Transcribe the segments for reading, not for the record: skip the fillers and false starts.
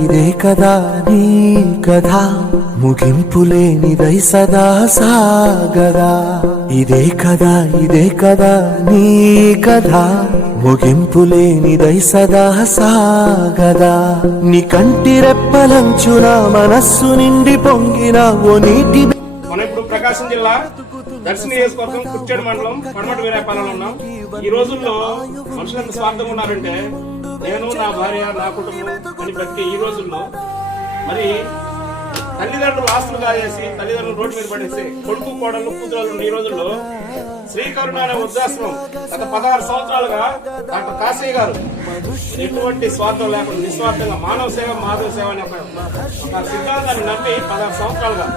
ఇదే కదా నీ కథ ముగింపులేనిదై సదా సాగదా. ఇదే కదా నీ కథ ముగింపులేనిదై సదా సాగదా. నీ కంటి రెప్పలంచున మనస్సు నిండి పొంగిన ఓ నీటి. మనం ఇప్పుడు ప్రకాశం జిల్లా దర్శి నియోజకవర్గం కుర్చేడు మండలం పడమటి వీరాయపాలెంలో ఉన్నాం. ఈ రోజుల్లో మనుషులు ఎంత స్వార్థంగా ఉన్నారంటే, నేను నా భార్య నా కుటుంబం అని బట్టి ఈ రోజుల్లో మరి తల్లిదండ్రులు ఆస్తులు కాజేసి తల్లిదండ్రులు రోడ్డు మీద పడేసి కొడుకు కోడళ్ళు కూతురు ఈ రోజుల్లో శ్రీకరుణ అనే వృద్ధాశ్రమం గత 16 సంవత్సరాలుగా డాక్టర్ కాశీ గారు ఎటువంటి స్వార్థం లేకుండా నిస్వార్థంగా మానవ సేవ మాధవ సేవ అనే ఒక సిద్ధాంతాన్ని నమ్మి 16 సంవత్సరాలుగా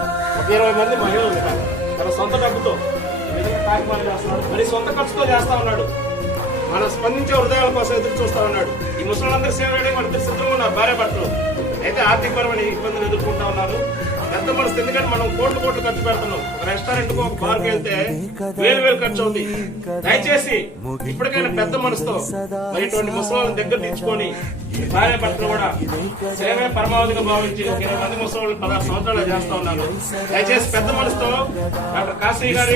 20 మంది మహిళలు తన సొంత డబ్బుతో కార్యక్రమాలు చేస్తున్నాడు. మరి సొంత ఖర్చుతో చేస్తా ఉన్నాడు. మనం స్పందించే హృదయాల కోసం ఎదురు చూస్తా ఉన్నాడు. ఈ ముసలిందరూ సేవ చేయడానికి మన సిద్ధంగా ఉన్నారు భార్య భర్తలు. అయితే ఆర్థికపరమైన ఇబ్బందులు ఎదుర్కొంటా ఉన్నారు. పెద్ద మనసు, ఎందుకంటే మనం కోట్లు ఖర్చు పెడుతున్నాం. ఒక రెస్టారెంట్ కు ఒక బార్కి వెళ్తే వేలు ఖర్చు అవుతుంది. దయచేసి ఇప్పటికైనా పెద్ద మనసుతో మరి ఇటువంటి ముసలిని దగ్గర తెచ్చుకొని భార్య భర్తలు కూడా సేవే పరమావధిగా భావించి 20 మంది ముసలి 16 సంవత్సరాలు చేస్తా ఉన్నారు. దయచేసి పెద్ద మనసుతో డాక్టర్ కాశీ గారి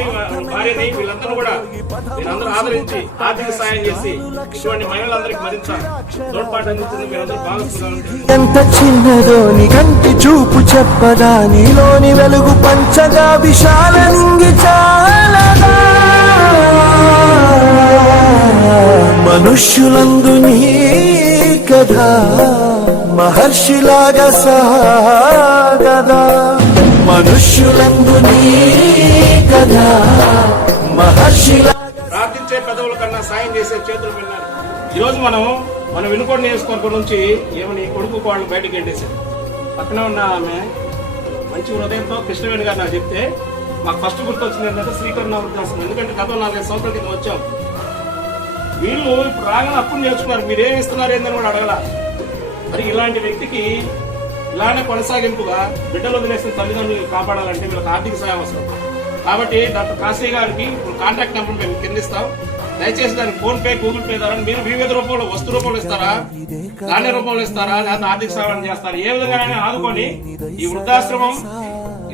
భార్యని వీళ్ళందరూ కూడా మీరందరూ ఆదరించి ఆర్థిక సాయం చేసి ఇటువంటి మహిళలందరికీ మరింత తోడ్పాటు అందించింది. మీరందరూ భావిస్తున్నారు. ఎంత చిన్నదో నీ కంటి చూపు చెప్పదా, నీలోని వెలుగు పంచగా విశాల నింగి చాలదా. మనుష్యులందు నీ కథ మహర్షిలాగా సాగదా. మనుష్యులందు నీ కథ మహర్షిలా. ప్రార్థించే పెదవుల కన్నా సాయం చేసే చేతులు విన్నారు. ఈ రోజు మనం వినుకొండ నియోజకవర్గం నుంచి ఏమని కొడుకు కోడలు బయటకు వెళ్ళేసాం. పక్కన ఉన్న ఆమె మంచి హృదయంతో కృష్ణవేణి గారు నాకు చెప్తే మాకు ఫస్ట్ గుర్తొచ్చింది ఏంటంటే శ్రీకరుణ వృద్ధాశ్రమం. ఎందుకంటే గత 4-5 సంవత్సరాల కింద వచ్చాం. వీళ్ళు ఇప్పుడు రాగానే అప్పులు నేర్చుకున్నారు. మీరేం ఇస్తున్నారు ఏందని కూడా అడగల. మరి ఇలాంటి వ్యక్తికి ఇలానే కొనసాగింపుగా బిడ్డలు వదిలేసిన తల్లిదండ్రులు కాపాడాలంటే వీళ్ళకి ఆర్థిక సాయం అవసరం. కాబట్టి డాక్టర్ కాశీ గారికి కాంటాక్ట్ నెంబర్ మేము కింద ఇస్తాం. దయచేసి దానికి ఫోన్ పే, గూగుల్ పే ద్వారా మీరు వివిధ రూపంలో వస్తు రూపంలో ఇస్తారా, ధాన్య రూపంలో ఇస్తారా, లేకపోతే ఆర్థిక సహాయం చేస్తారా, ఏ విధంగానే ఆదుకొని ఈ వృద్ధాశ్రమం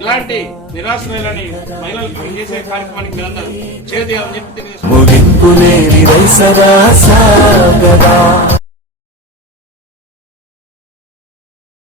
ఇలాంటి నిరాశ్రయాలని మహిళలకు చేసే కార్యక్రమానికి మీరందరూ చేయాలని చెప్పి తెలియజేస్తారు.